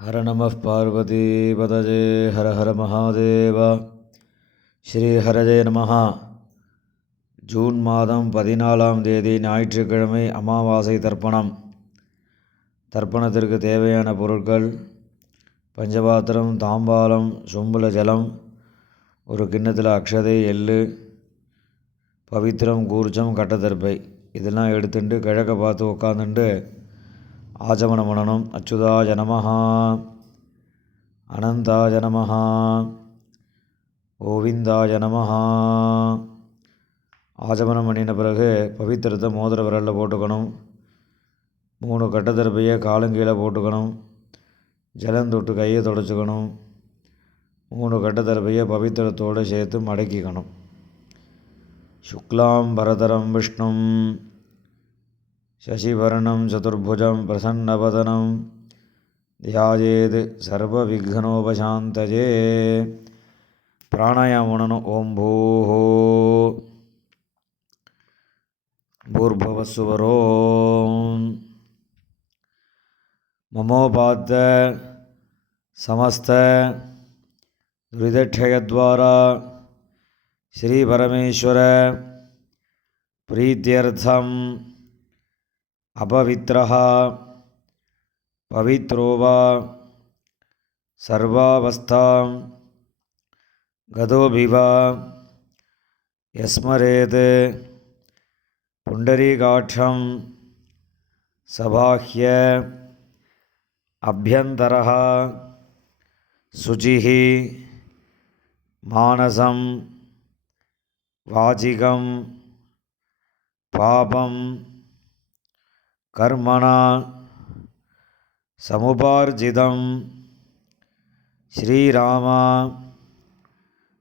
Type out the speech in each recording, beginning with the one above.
ஹர நம பார்வதி பதஜே ஹர ஹர மகாதேவா. ஸ்ரீஹரஜே நமஹா. ஜூன் மாதம் 14ஆம் தேதி ஞாயிற்றுக்கிழமை, அமாவாசை தர்ப்பணம். தர்ப்பணத்திற்கு தேவையான பொருட்கள்: பஞ்சபாத்திரம், தாம்பாலம், சொம்புல ஜலம், ஒரு கிண்ணத்தில் அக்ஷதை, எள்ளு, பவித்திரம், கூர்ச்சம், கட்டத்தர்ப்பை இதெல்லாம் எடுத்துட்டு கிழக்க பார்த்து உட்காந்துட்டு ஆச்சமனம் பண்ணணும். அச்சுதாய நமஹா, அனந்தாய நமஹா, கோவிந்தாய நமஹா. ஆச்சமனம் பண்ணின பிறகு பவித்திரத்தை மோதிர விரலில் போட்டுக்கணும். 3 கட்டத்தர்ப்பையை காலங்கீழே போட்டுக்கணும். ஜலம் தொட்டு கையை தொடச்சிக்கணும். 3 கட்டத்தர்ப்பையை பவித்திரத்தோடு சேர்த்து மடக்கிக்கணும். சுக்லாம் பரதரம் விஷ்ணும் சசிவர்ணம் சதுர்புஜம் பிரசன்னவதனம் தியாயேத் சர்வ விக்னோபசாந்தஜே. பிராணாயாமம் பண்ணணும். ஓம் பூஹோ பூர்பவசுவரோம் மமோபாத்த சமஸ்த துரிதக்ஷயத்வாரா ஸ்ரீ பரமேஸ்வர பிரீத்யர்த்தம் அபவித்ரஹ பவித்ரோ வா சர்வாவஸ்தாம் கதோபிவா யஸ்மரேத் புண்டரீகாட்சம் சபாஹ்ய அப்யந்தரஹ சுசிஹி மானசம் வாசிகம் பாபம் கர்மணா சமுபார்ஜிதம் ஸ்ரீராமா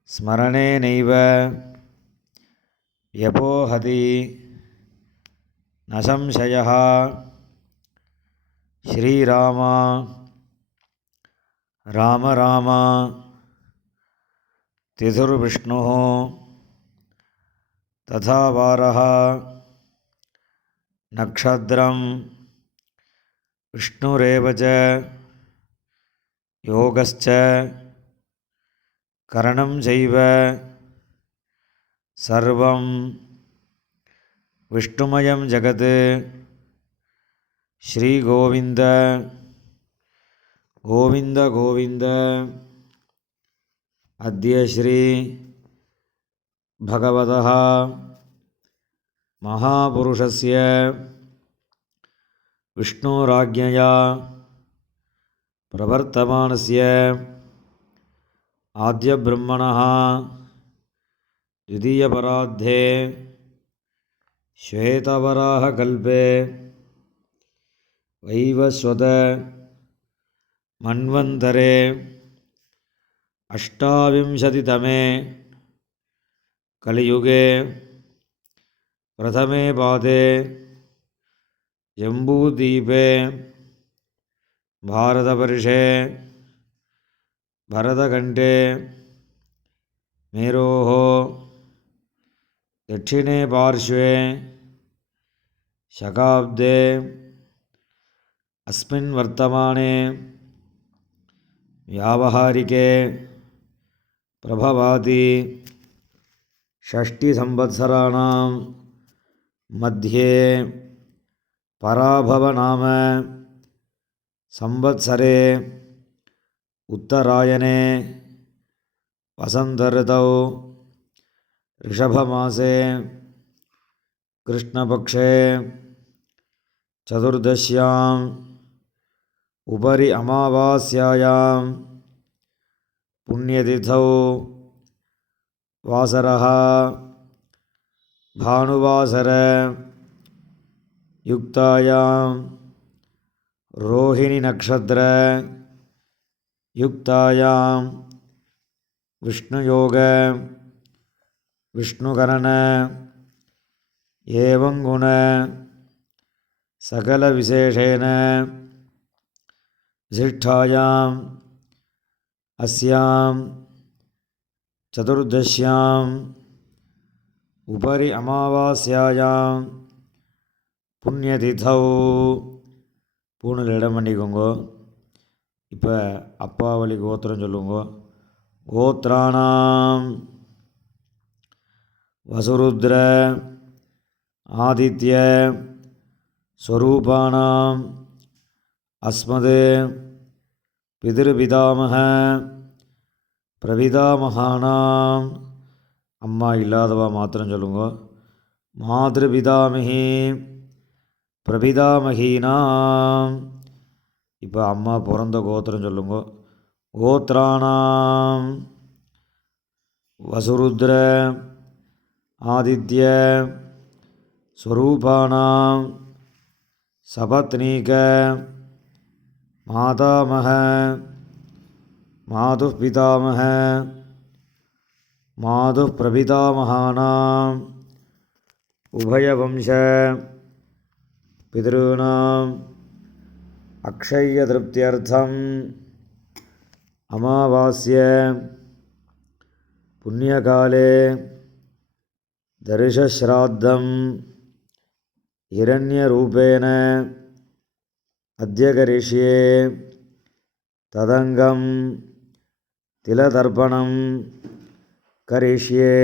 ஸ்மரணேனைவ யபோஹதி நசம்சயः. ஸ்ரீராமா ராம ராம திதுர்விஷ்ணுः ததா வாரः நக்ஷத்ரம் விஷ்ணுரேவ ச யோகஸ்ச கரணம் சைவ சர்வம் விஷ்ணுமயம் ஜகத். ஸ்ரீ கோவிந்த கோவிந்த கோவிந்த. அத்ய ஸ்ரீ பகவதः மகாபுருஷஸ்ய விஷ்ணுராஜ்ஞயா பிரவர்த்தமானஸ்ய ஆத்யபிரம்மணः த்விதீயபரார்த்தே ஸ்வேதவராஹகல்பே வைவஸ்வத மன்வந்தரே அஷ்டாவிம்சதிதமே கலியுகே பிரதமே பாதே ஜம்பூதீபே பாரதவர்ஷே பரதகண்டே மேரோः தட்சிணே பார்ஷ்வே சகாப்தே அஸ்மின் வர்த்தமானே வியாவஹாரிகே பிரபவாதி ஷஷ்டி சம்வத்சராணாம் மத்தியே பராபவ நாம சம்வத்சரே உத்தராயணே வசந்த ரிதௌ ரிஷபமாசே கிருஷ்ணபக்ஷே சதுர்தஷ்யாம் உபரி அமாவாஸ்யாயாம் புண்ணியதிதௌ வாசரः பானுவாசர யுக்தாயாம் ரோஹிணி நக்ஷத்ர யுக்தாயாம் விஷ்ணுயோக விஷ்ணுகரண ஏவங்குண சகல விசேஷேன விசிஷ்டாயாம் அஸ்யாம் சதுர்தஷ்யாம் உபரி அமாவாஸ்யாயாம் புண்ணியதிதௌ. பூணில் இடம் பண்ணிக்கோங்க. இப்போ அப்பா வழி கோத்திரம் சொல்லுங்க. கோத்ராணாம் வசுருத்ர ஆதித்ய ஸ்வரூபானாம் அஸ்மது பிதிருபிதாமக பிரபிதாமகானாம். அம்மா இல்லாதவா மாத்திரம் சொல்லுங்க. மாதிருபிதாமகி பிரபிதாமகீனாம். இப்போ அம்மா பிறந்த கோத்திரம் சொல்லுங்க. கோத்ராணாம் வசுருத்ர ஆதித்ய ஸ்வரூபானாம் சபத்னீக மாதாமக மாதுபிதாமக மாது பிரபிதாமகானாம் உபயவம்ச பிதॄணாம் அக்ஷய திருப்தியர்த்தம் அமாவாஸ்ய புண்ணியகாலே தரிசஸ்ராத்தம் இரண்யரூபேண அத்ய கரிஷ்யே ததங்கம் திலதர்ப்பணம் கரிஷ்யே.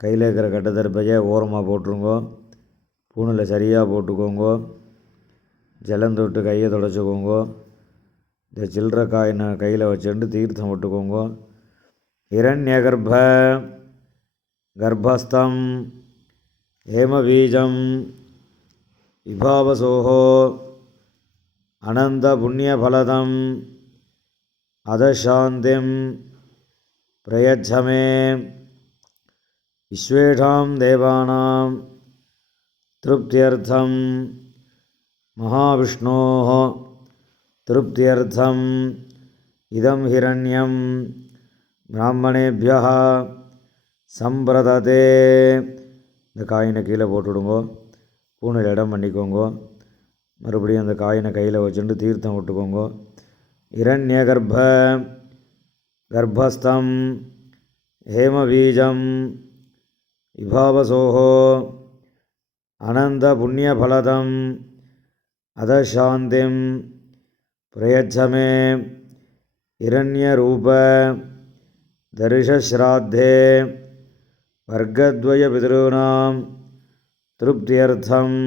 கையில் இருக்கிற கட்டத்தர்ப்பையை ஓரமாக போட்டுருங்கோ. பூணில் சரியாக போட்டுக்கோங்க. ஜலம் தொட்டு கையை தொடச்சிக்கோங்க. இந்த சில்லற காயினை கையில் வச்சுட்டு தீர்த்தம் விட்டுக்கோங்க. இரண்யகர்ப்ப கர்ப்பஸ்தம் ஹேமபீஜம் விபாவசோஹோ அனந்த புண்ணியபலதம் அதசாந்திம் பிரயச்சமே. விஸ்வேஷாம் தேவானாம் திருப்தியர்த்தம் மகாவிஷ்ணோः திருப்தியர்த்தம் இதம் ஹிரண்யம் பிராமணேபியः சம்பிரததே. இந்த காயினை கீழே போட்டுவிடுங்கோ. பூனையில் இடம் பண்ணிக்கோங்கோ. மறுபடியும் அந்த காயினை கையில் வச்சுட்டு தீர்த்தம் விட்டுக்கோங்கோ. இரண்யகர்ப்ப கர்ப்பஸ்தம் ஹேமபீஜம் விபாவசோஹோ அனந்த புண்ணியபலதம் அதசாந்திம் பிரயச்சமே. இரண்யரூப தரிசஸ்ராத்தே வர்க்கத்வய பிதॄணாம் திருப்தியர்த்தம்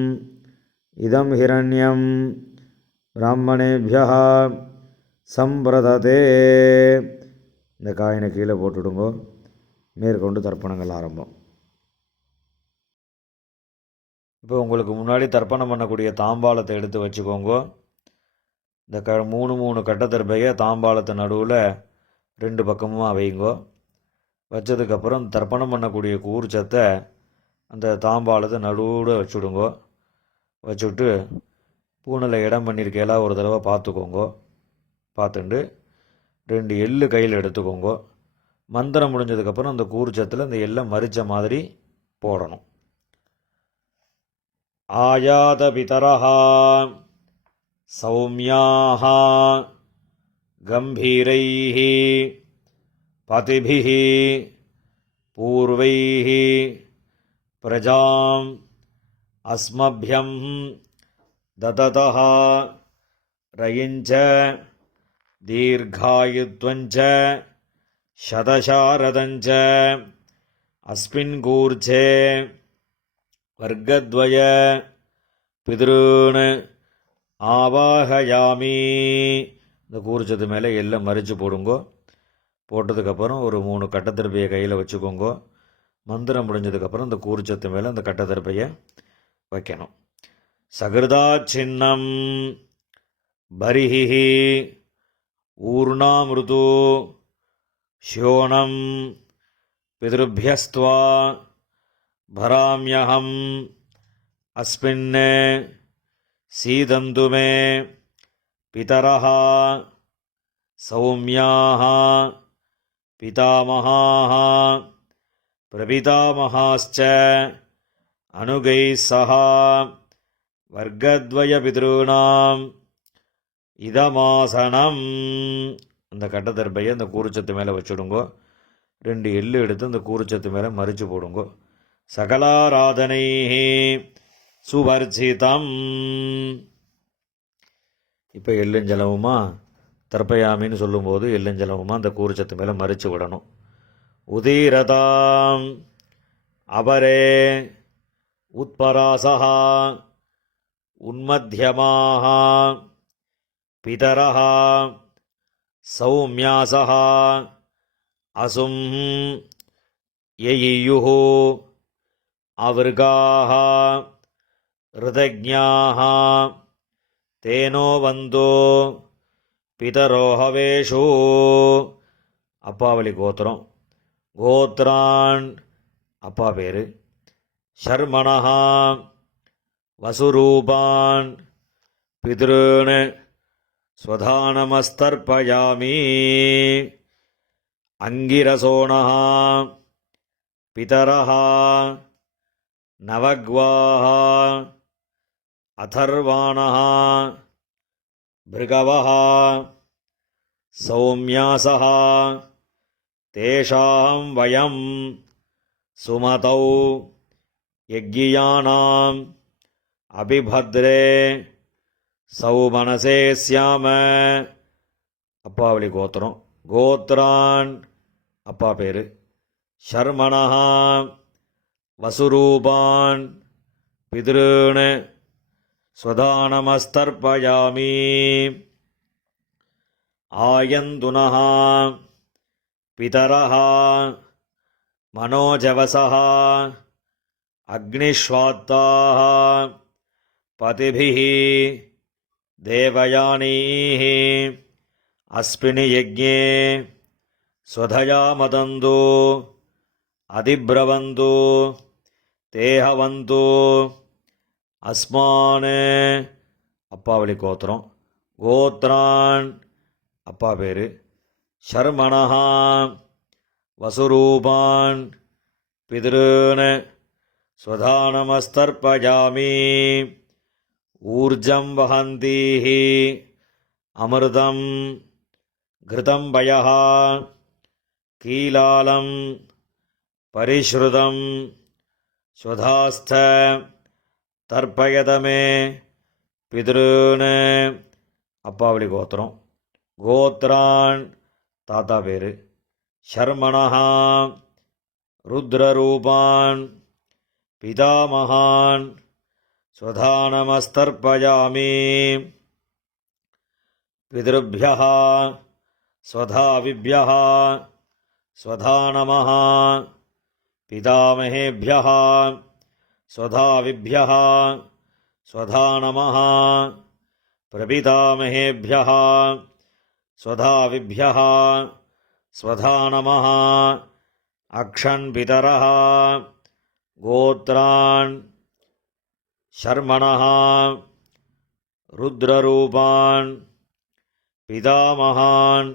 இதம் ஹிரண்யம் பிராமணேபியः சம்பிரததே. இந்த காயினை கீழே போட்டுவிடுங்கோ. மேற்கொண்டு தர்ப்பணங்கள் ஆரம்பம். இப்போ உங்களுக்கு முன்னாடி தர்ப்பணம் பண்ணக்கூடிய தாம்பாளத்தை எடுத்து வச்சுக்கோங்க. இந்த 3 கட்டத்தர்ப்பையை தாம்பாளத்தை நடுவில் 2 பக்கமும் வைங்கோ. வச்சதுக்கப்புறம் தர்ப்பணம் பண்ணக்கூடிய கூர்ச்சத்தை அந்த தாம்பாளத்தை நடுவில் வச்சுடுங்கோ. வச்சுட்டு பூனில் இடம் பண்ணியிருக்கையெல்லாம் ஒரு தடவை பார்த்துக்கோங்கோ. பார்த்துட்டு 2 எள்ளு கையில் எடுத்துக்கோங்க. மந்திரம் முடிஞ்சதுக்கப்புறம் அந்த கூர்ச்சத்தில் அந்த எல்லை மறித்த மாதிரி போடணும். ஆயாத பிதரஹா சௌமியாஹா கம்பீரைஹி பதிபிஹி பூர்வைஹி பிரஜாம் அஸ்மப்யம் தததஹா ரயிஞ்ச தீர்காயுத்வஞ்ச சதசாரதஞ்ச அஸ்மின் கூர்ச்சே வர்க்கத்வய பிதॄன் ஆவாஹயாமி. இந்த கூர்ச்சத்து மேலே எல்லாம் மறித்து போடுங்கோ. போட்டதுக்கப்புறம் ஒரு 3 கட்டத்திருப்பையை கையில் வச்சுக்கோங்க. மந்திரம் முடிஞ்சதுக்கப்புறம் இந்த கூர்ச்சத்து மேலே அந்த கட்டத்திருப்பையை வைக்கணும். சகிருதா சின்னம் பரிஹி ஊர்ணாமிருது ஷோணம் பிதృभ्यस्त्वा भराम्यहम् अस्मिन् सीदन्तु मे पितरः सौम्याः पितामहाः प्रपितामहाश्च अनुगैः सह वर्गद्वयपितॄणाम् இதமாசனம். அந்த கட்டத்தர்ப்பையை அந்த கூர்ச்சத்து மேலே வச்சுடுங்கோ. 2 எள்ளு எடுத்து அந்த கூர்ச்சத்து மேலே மறித்து போடுங்கோ. சகலாராதனை சுவர்ச்சிதம். இப்போ எள்ளுஞ்சலமுமா தர்ப்பயாமின்னு சொல்லும்போது எள்ளுஞ்சலமுமா அந்த கூறுச்சத்து மேலே மறித்து விடணும். உதீரதாம் அபரே உத்பராசா உன்மத்தியமாக பிதரः சௌமியாசः அசும் யயியுः அவர்காः ருதஜ்ஞாः தேனோ வந்தோ பிதரோஹவேஷு. அப்பாவளி கோத்திரம். கோத்ரான் அப்பா பேர். ஷர்மணः வசுரூபான் பித்ருன் ஸ்வதானமஸ்தர்ப்பயாமி. அங்கிரசோணः பிதரः நவக்வாः அதர்வாணः பிருகவः சௌமியாசः தேஷாம் வயம் சுமதௌ யஜ்ஞியானாம் அபிபத்ரே சௌமனசே ஸ்யாம. அப்பாவளி கோத்திரம். கோத்ரான் அப்பா பேர். ஷர்மணः வசுரூபான் பித்ருன் ஸ்வதானமஸ்தர்ப்பயாமி. ஆயந்துனः பிதரः மனோஜவசः அக்னிஷ்வாத்தாः பதிபிः தேவயானீः அஸ்மின் யஜ்ஞே ஸ்வதயா மதந்து அதிப்ரவந்து தேஹவந்து அஸ்மான். அப்பாவளி கோத்திரம். கோத்ரான் அப்பா பேர். ஷர்மணः வசுரூபான் பித்ருன் ஸ்வதானமஸ்தர்ப்பயாமி. ஊர்ஜம் வஹந்தீः அமிர்தம் கிருதம் பயः கீலாலம் பரிஷ்ருதம் ஸ்வதாஸ்த தர்ப்பயதமே பித்ருன். அப்பாவளி கோத்திரம். கோத்ரான் தாத்தா பேர். ஷர்மணः ருத்ரரூபான் பிதாமகான் ஸ்வதானமஸ்தர்ப்பயாமி. பித்ருभ्यः ஸ்வதாவிभ्यः ஸ்வதானமः பிதாமகேभ्यः ஸ்வதாவிभ्यः ஸ்வதானமः பிரபிதாமகேभ्यः ஸ்வதாவிभ्यः ஸ்வதானமः அக்ஷன் பிதரः. கோத்ரான் ஷர்மணः ருத்ரரூபான் பிதாமகான்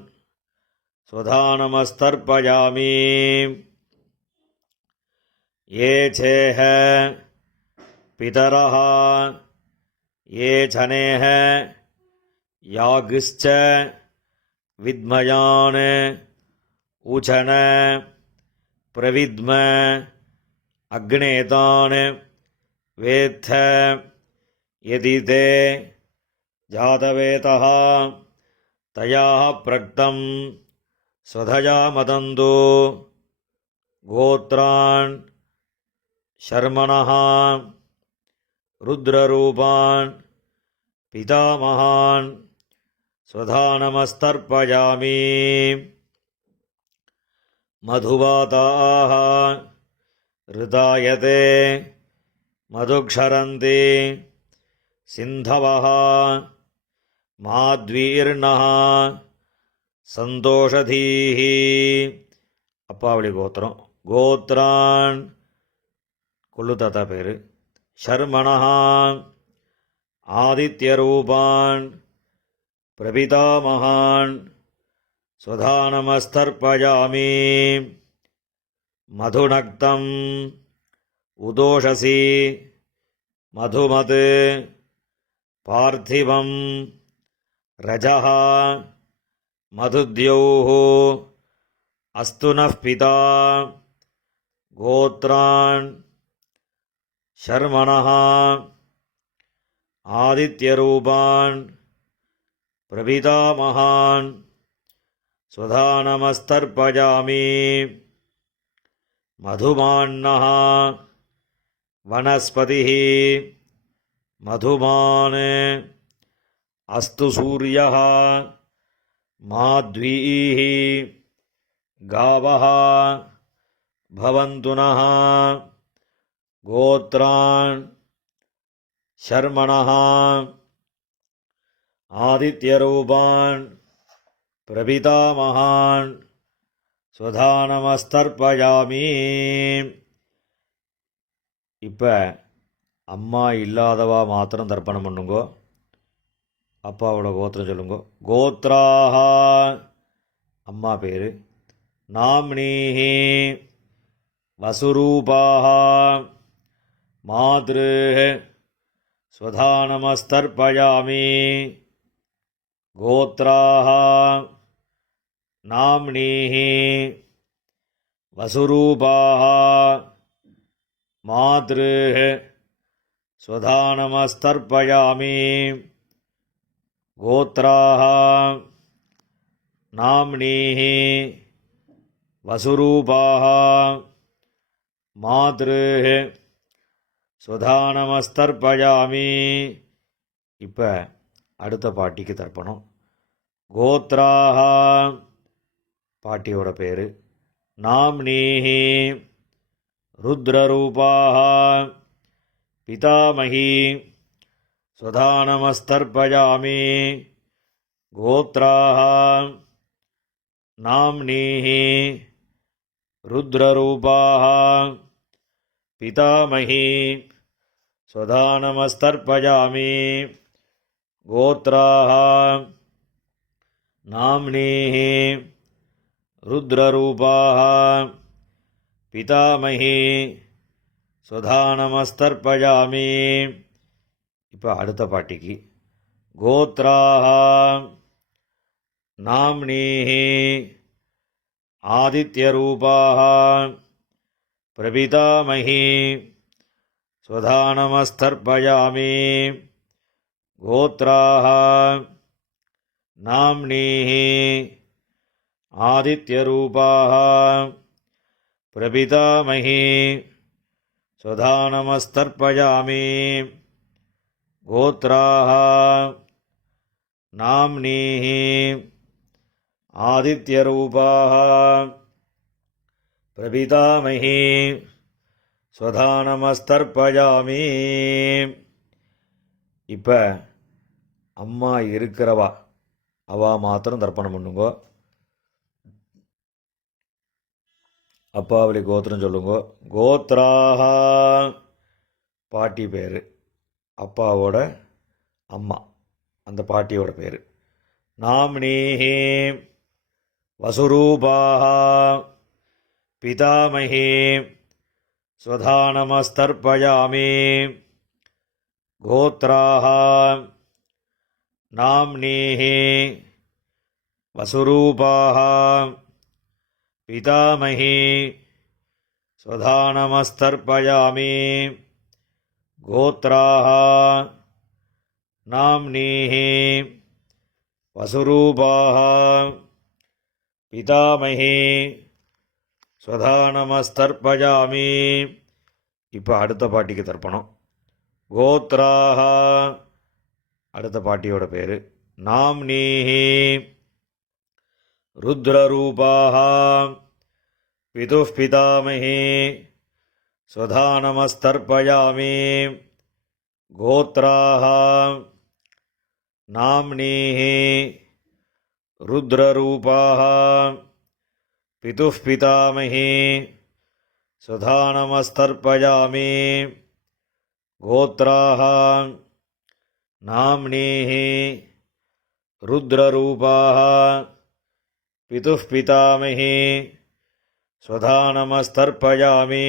ஸ்வதானமஸ்தர்ப்பயாமி. ये चेह पितरः ये जनेह यागश्च विद्मयान् उचन प्रविद्म अग्नेतान् वेत्थ यदि ते जातवेतः तयाः प्रक्तं स्वधया मदन्तु. गोत्रान् ஷர்மணः ருத்ரரூபான் பிதாமகான் ஸ்வதானமஸ்தர்ப்பயாமி. மதுவாதாः ரிதாயதே மதுக்ஷரந்தி சிந்தவः மாத்வீர்ணः சந்தோஷதீः. அப்பாவளி கோத்திரம். கோத்ரான் கொள்ளு தாத்தா பேர். ஷர்மணः ஆதித்யரூபான் பிரபிதாமகான் ஸ்வதானமஸ்தர்ப்பயாமி. மதுநக்தம் உதோஷசி மதுமத் பார்த்திவம் ரஜः மதுத்யௌः அஸ்து நः பிதா. கோத்ரான் ஷர்மணः ஆதித்யரூபான் பிரபிதாமகான் ஸ்வதானமஸ்தர்ப்பயாமி மதுமான்னः வனஸ்பதிः மதுமான் அஸ்து சூரியः மாத்வீः காவः பவந்து நः கோத்ரான் ஷர்மணः ஆதித்யரூபான் பிரபிதாமகான் ஸ்வதானமஸ்தர்ப்பயாமி. இப்போ அம்மா இல்லாதவா மாத்திரம் தர்ப்பணம் பண்ணுங்கோ. அப்பாவோட கோத்திரம் சொல்லுங்கோ. கோத்ராஹ அம்மா பேர். நாம்னீஹி வசுரூபாஹ மாத்ரு ஸ்வதானமஸ்தர்ப்பயாமி. கோத்ராஹ நாம்னீஹி வசுரூபாஹ மாத்ரு ஸ்வதானமஸ்தர்ப்பயாமி. கோத்ராஹ நாம்னீஹி வசுரூபாஹ மாத்ரு ஸ்வதானமஸ்தர்ப்பயாமி. இப்போ அடுத்த பாட்டிக்கு தர்ப்பணம். கோத்ராஹ பாட்டியோட பேர். நாம்னீஹி ருத்ரரூபாஹ பிதாமகி ஸ்வதானமஸ்தர்ப்பயாமி. கோத்ராஹ நாம்னீஹி ருத்ரரூபாஹ பிதாமகி ஸ்வதானமஸ்தர்ப்பயாமி. கோத்ராஹ நாம்னீஹி ருத்ரரூபாஹ பிதாமகி ஸ்வதானமஸ்தர்ப்பயாமி. இப்போ அடுத்த பாட்டிக்கு. கோத்ராஹ நாம்னீஹி ஆதித்யரூபாஹ பிரபிதாமகி ஸ்வதானமஸ்தர்ப்பயாமி. கோத்ராஹ நாம்னீஹி ஆதித்யரூபாஹ பிரபிதாமகி ஸ்வதானமஸ்தர்ப்பயாமி. கோத்ராஹ நாம்னீஹி ஆதித்யரூபாஹ பிரபிதாமகி ஸ்வதானமஸ்தர்ப்பயாமி. இப்போ அம்மா இருக்கிறவா அவா மாத்திரம் தர்ப்பணம் பண்ணுங்கோ. அப்பாவளி கோத்திரம் சொல்லுங்கோ. கோத்ராஹ பாட்டி பேர். அப்பாவோட அம்மா அந்த பாட்டியோட பேர். நாம்னீஹி வசுரூபாஹ பிதாமகி ஸ்வதானமஸ்தர்ப்பயாமி. கோத்ராஹ நாம்னீஹி வசுரூபாஹ பிதாமகி ஸ்வதானமஸ்தர்ப்பயாமி. கோத்ராஹ நாம்னீஹி வசுரூபாஹ பிதாமகி ஸ்வதானமஸ்தர்ப்பயாமி. இப்போ அடுத்த பாட்டிக்கு தர்ப்பணம். கோத்ராஹ அடுத்த பாட்டியோட பேர். நாம்னீஹி ருத்ரரூபாஹ பிதுः பிதாமகி ஸ்வதானமஸ்தர்ப்பயாமி. கோத்ராஹ நாம்னீஹி ருத்ரரூபாஹ பிதுः பிதாமகி ஸ்வதானமஸ்தர்ப்பயாமி. கோத்ராஹ நாம்னீஹி ருத்ரரூபாஹ பிதுः பிதாமகி ஸ்வதானமஸ்தர்ப்பயாமி.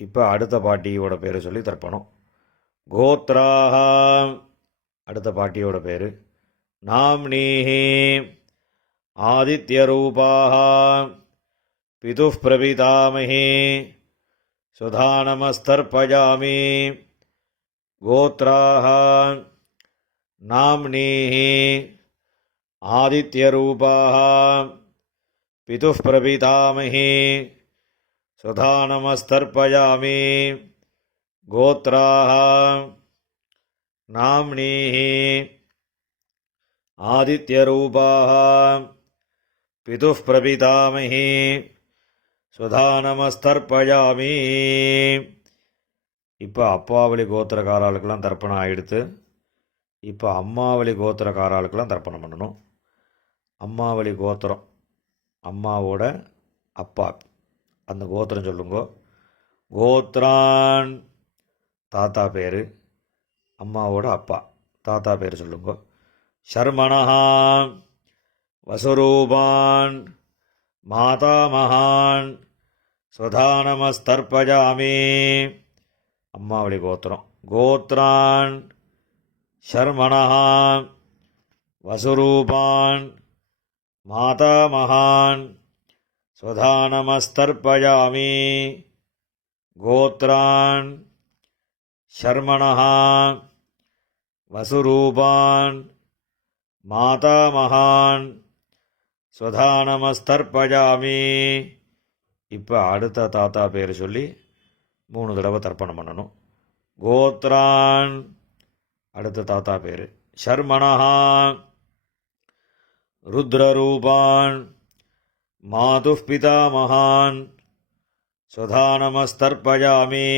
இப்போ அடுத்த பாட்டியோட பேர் சொல்லி தர்ப்பணம். கோத்ராஹ அடுத்த பாட்டியோட பேர். நாம்னீஹி ஆதித்யரூபாஹ பிதுः பிரபிதாமகி ஸ்வதானமஸ்தர்ப்பயாமி. கோத்ராஹ नाम्नीः आदित्यरूपाः पितुः प्रपितामही स्वधा नमस्तर्पयामि गोत्राः नाम्नीः आदित्यरूपाः पितुः प्रपितामही स्वधा नमस्तर्पयामि. இப்போ அப்பாவளி கோத்திரக்காராளுக்கெல்லாம் தர்ப்பணம் ஆகிடுத்து. இப்போ அம்மாவளி கோத்திரக்காராளுக்கெல்லாம் தர்ப்பணம் பண்ணணும். அம்மாவளி கோத்திரம், அம்மாவோட அப்பா, அந்த கோத்திரம் சொல்லுங்க. கோத்ரான் தாத்தா பேர், அம்மாவோட அப்பா தாத்தா பேர் சொல்லுங்க. ஷர்மணஹா வசுரூபான் மாதாமகான் ஸ்வதா நமஸ்தர்ப்பயாமி. அம்மாவளி கோத்திரம். கோத்ரான் ஷர்மணஹா வசுரூபான் மாதாமகான் ஸ்வதா நமஸ்தர்ப்பயாமி. கோத்ரான் ஷர்மணஹா வசுரூபான் மாதாமகான் ஸ்வதா நமஸ்தர்ப்பயாமி. இப்போ அடுத்த தாத்தா பேர் சொல்லி 3 தடவை தர்ப்பணம் பண்ணணும். கோத்ரான் அடுத்த தாத்தா பேர். ஷர்மணஹா ருத்ரரூபான் மாதுः பிதாமகான் ஸ்வதா நமஸ்தர்ப்பயாமி.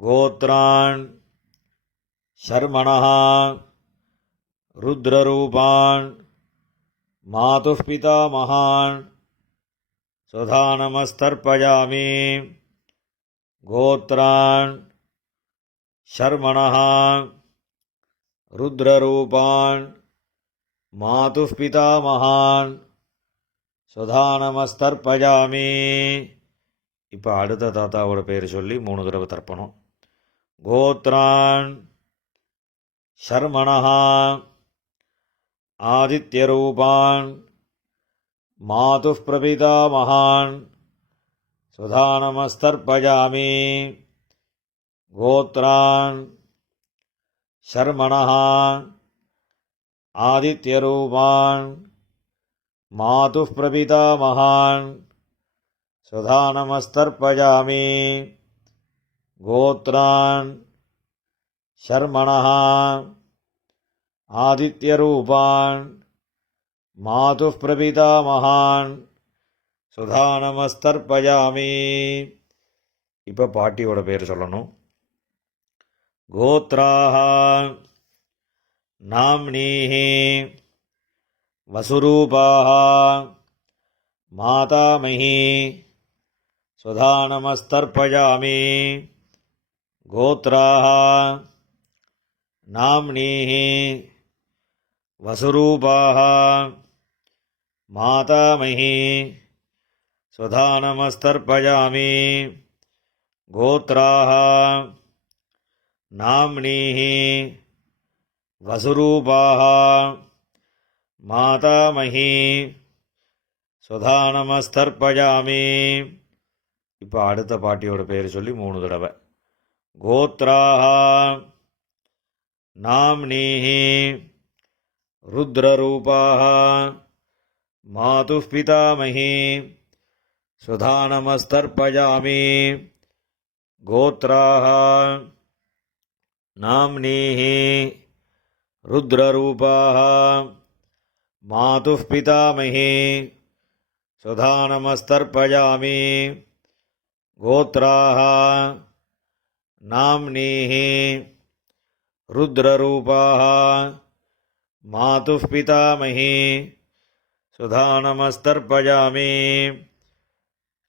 கோத்ரான் ஷர்மணஹா ருத்ரரூபான் மாதுः பிதாமகான் ஸ்வதா நமஸ்தர்ப்பயாமி. கோத்ரான் ஷர்மணஹா ருத்ரரூபான் மாதுः பிதாமகான் ஸ்வதா நமஸ்தர்ப்பயாமி. இப்போ அடுத்த தாத்தாவோட பேர் சொல்லி 3 தடவை தர்ப்பணம். கோத்ரான் ஷர்மணஹா ஆதித்யரூபான் மாதுः பிரபிதாமகான் ஸ்வதா நமஸ்தர்ப்பயாமி. கோத்ரான் ஷர்மணஹா ஆதித்யரூபான் மாதுः பிரபிதாமகான் ஸ்வதா நமஸ்தர்ப்பயாமி. கோத்ரான் ஷர்மணஹா ஆதித்யரூபான் மாதுः பிரபிதாமகான் ஸ்வதா நமஸ்தர்ப்பயாமி. இப்போ பாட்டியோட பேர் சொல்லணும். கோத்ராः நாம்னீः வசுரூபாः மாதாமஹி ஸ்வதா நமஸ்தர்ப்பயாமி. கோத்ராः நாம்னீः வசுரூபாः மாதாமஹி ஸ்வதா நமஸ்தர்ப்பயாமி. கோத்ராः நாம்னீः வசுரூபாः மாதாமஹி ஸ்வதா நமஸ்தர்ப்பயாமி. இப்போ அடுத்த பாட்டியோட பேர் சொல்லி 3 தடவை. கோத்ராः நாம்னீः ருத்ரரூபாः மாதுः பிதாமஹி ஸ்வதா நமஸ்தர்ப்பயாமி. கோத்ராः நாம்னீः ருத்ரரூபாः மாதுः பிதாமஹி ஸ்வதா நமஸ்தர்ப்பயாமி. கோத்ராः நாம்னீः ருத்ரரூபாः மாதுः பிதாமஹி ஸ்வதா நமஸ்தர்ப்பயாமி.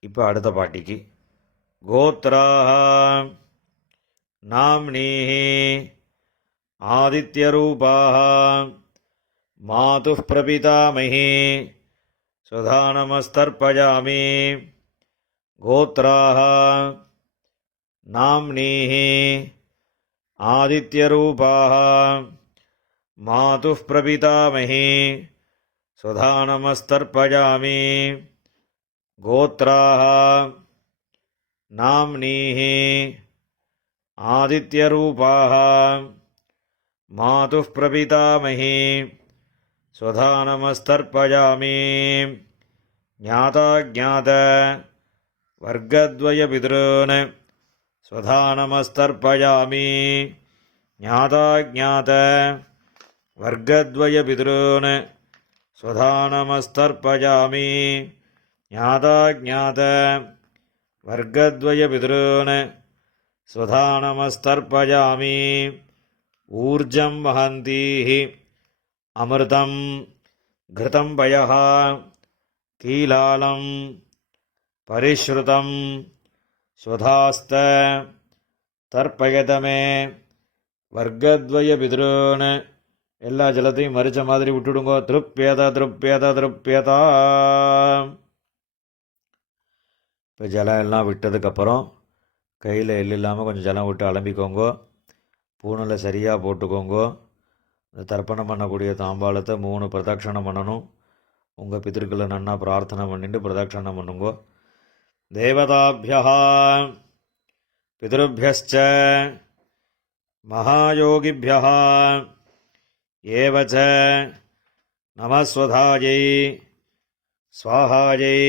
இப்போ அடுத்த பாட்டிக்கு. கோத்ராः நாம்னீः ஆதித்யரூபாः மாதுः பிரபிதாமஹி ஸ்வதா நமஸ்தர்ப்பயாமி. கோத்ராः நாம்னீः ஆதித்யரூபாः மாதுः பிரபிதாமஹி ஸ்வதா நமஸ்தர்ப்பயாமி. கோத்ராः நாம்னீः ஆதித்யரூபாः मातुः प्रपितामही स्वधा नमस्तर्पयामि ज्ञाताज्ञात वर्गद्वयपितॄन् स्वधा नमस्तर्पयामि ज्ञाताज्ञात वर्गद्वयपितॄन् स्वधा नमस्तर्पयामि ज्ञाताज्ञात वर्गद्वयपितॄन् स्वधा नमस्तर्पयामि ऊर्जं वहन्तीः अमृतं घृतं पयः कीलालं परिश्रुतं स्वधास्त தர்ப்பயதமே வர்க்கத்வய பித்ருன்னு எல்லா ஜலத்தையும் மறிச்ச மாதிரி விட்டுடுங்கோ. திருப்பியத திருப்பியத திருப்பியதா. இப்போ ஜலம் எல்லாம் விட்டதுக்கப்புறம் கையில் எள்ளு இல்லாமல் கொஞ்சம் ஜலம் விட்டு அலம்பிக்கோங்கோ. பூனில் சரியாக போட்டுக்கோங்கோ. இந்த தர்ப்பணம் பண்ணக்கூடிய தாம்பாளத்தை 3 பிரதட்சணம் பண்ணணும். உங்கள் பித்திருக்களை நன்னா பிரார்த்தனை பண்ணிட்டு பிரதட்சணம் பண்ணுங்கோ. தேவதாபியா பிதృभ्यश्च महायोगिभ्यः एव च नमस्वधायै स्वाहायै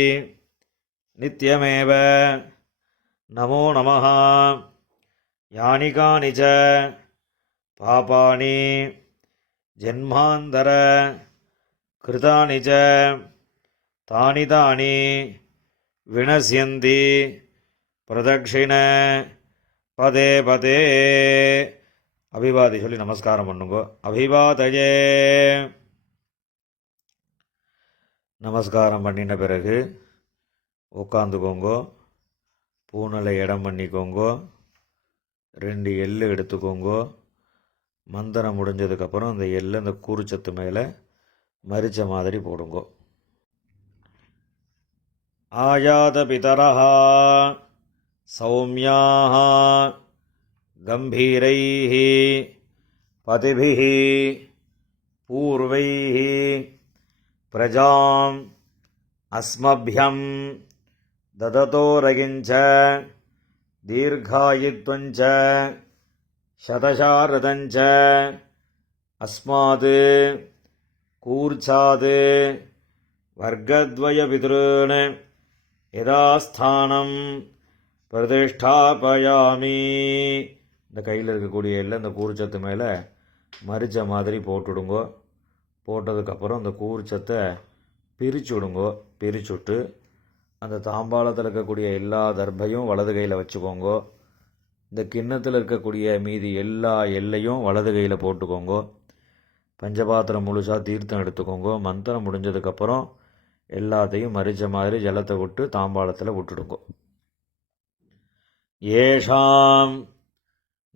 नित्यमेव नमो नमः. यानि कानि च पापानि जन्मान्तर कृतानि च तानि तानि विनश्यन्ति प्रदक्षिण பதே பதே. அபிவாதி சொல்லி நமஸ்காரம் பண்ணுங்கோ. அபிவாதயே. நமஸ்காரம் பண்ணின பிறகு உட்காந்துக்கோங்கோ. பூனலை இடம் பண்ணிக்கோங்கோ. 2 எள்ளு எடுத்துக்கோங்கோ. மந்திரம் முடிஞ்சதுக்கப்புறம் அந்த எள்ளு அந்த கூறுச்சத்து மேலே மரிச்ச மாதிரி போடுங்கோ. ஆயாத பிதரஹா சௌமியாः गम्भीरैः पतिभिः पूर्वैः प्रजाम् अस्मभ्यं ददतोरगिञ्च दीर्घायुत्वञ्च शतशारदञ्च अस्मात् कूर्चात् वर्गद्वयपितॄन् यदास्थानं பிரதிஷ்டாபயாமி. இந்த கையில் இருக்கக்கூடிய எல்லாம் இந்த கூர்ச்சத்து மேலே மரிச்ச மாதிரி போட்டுடுங்கோ. போட்டதுக்கப்புறம் அந்த கூர்ச்சத்தை பிரித்து விடுங்கோ. பிரிச்சுட்டு அந்த தாம்பாளத்தில் இருக்கக்கூடிய எல்லா தர்பையும் வலது கையில் வச்சுக்கோங்கோ. இந்த கிண்ணத்தில் இருக்கக்கூடிய மீதி எல்லா எல்லையும் வலது கையில் போட்டுக்கோங்கோ. பஞ்சபாத்திரம் முழுசாக தீர்த்தம் எடுத்துக்கோங்கோ. மந்திரம் முடிஞ்சதுக்கப்புறம் எல்லாத்தையும் மரிச்ச மாதிரி ஜலத்தை விட்டு தாம்பாளத்தில் விட்டுடுங்கோ. येषां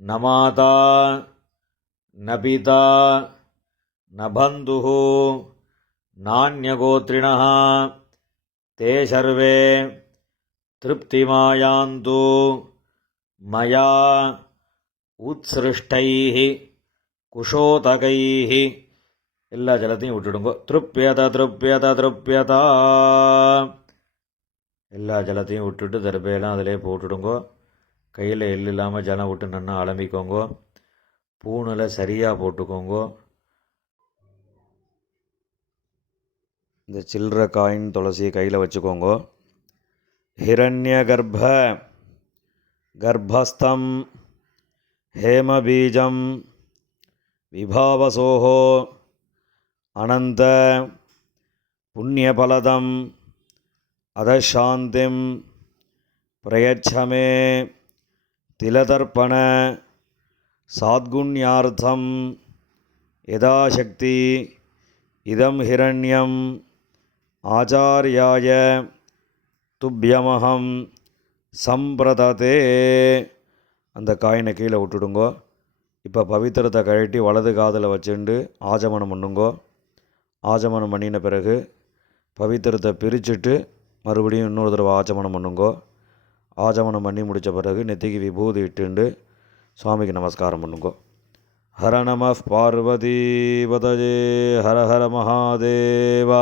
न माता न पिता न बन्धुः नान्यगोत्रिणः ते सर्वे तृप्तिमायान्तु मया उत्सृष्टैः कुशोतकैः. எல்லா ஜலத்தையும் விட்டுடுங்கோ. திருப்பியத திருப்பியத திருப்பியதா. எல்லா ஜலத்தையும் விட்டுட்டு தர்பையெல்லாம் அதிலே போட்டுடுங்கோ. கையில் எள்ளு இல்லாமல் ஜலம் விட்டு நன்னா அலம்பிக்கோங்கோ. பூனில் சரியாக போட்டுக்கோங்கோ. இந்த சில்லற காயின் துளசியை கையில் வச்சுக்கோங்கோ. ஹிரண்ய கர்ப்பஸ்தம் ஹேமபீஜம் விபாவசோஹோ அனந்த புண்ணியபலதம் அதசாந்திம் பிரயச்சமே திலதர்ப்பண சாத்குண்யார்த்தம் யதாசக்தி இதம் ஹிரண்யம் ஆச்சார்யாய துப்யமஹம் சம்பிரததே. அந்த காயினை கீழே விட்டுடுங்கோ. இப்போ பவித்திரத்தை கழட்டி வலது காதில் வச்சுண்டு ஆஜமனம் பண்ணுங்கோ. ஆஜமனம் பண்ணின பிறகு பவித்திரத்தை பிரிச்சுட்டு மறுபடியும் இன்னொரு தடவை ஆச்சமனம் பண்ணுங்கோ. ஆச்சமனம் பண்ணி முடித்த பிறகு நெத்திக்கு விபூதி இட்டுண்டு சுவாமிக்கு நமஸ்காரம் பண்ணுங்கோ. ஹர நம பார்வதி பதஜே ஹர ஹர மகாதேவா.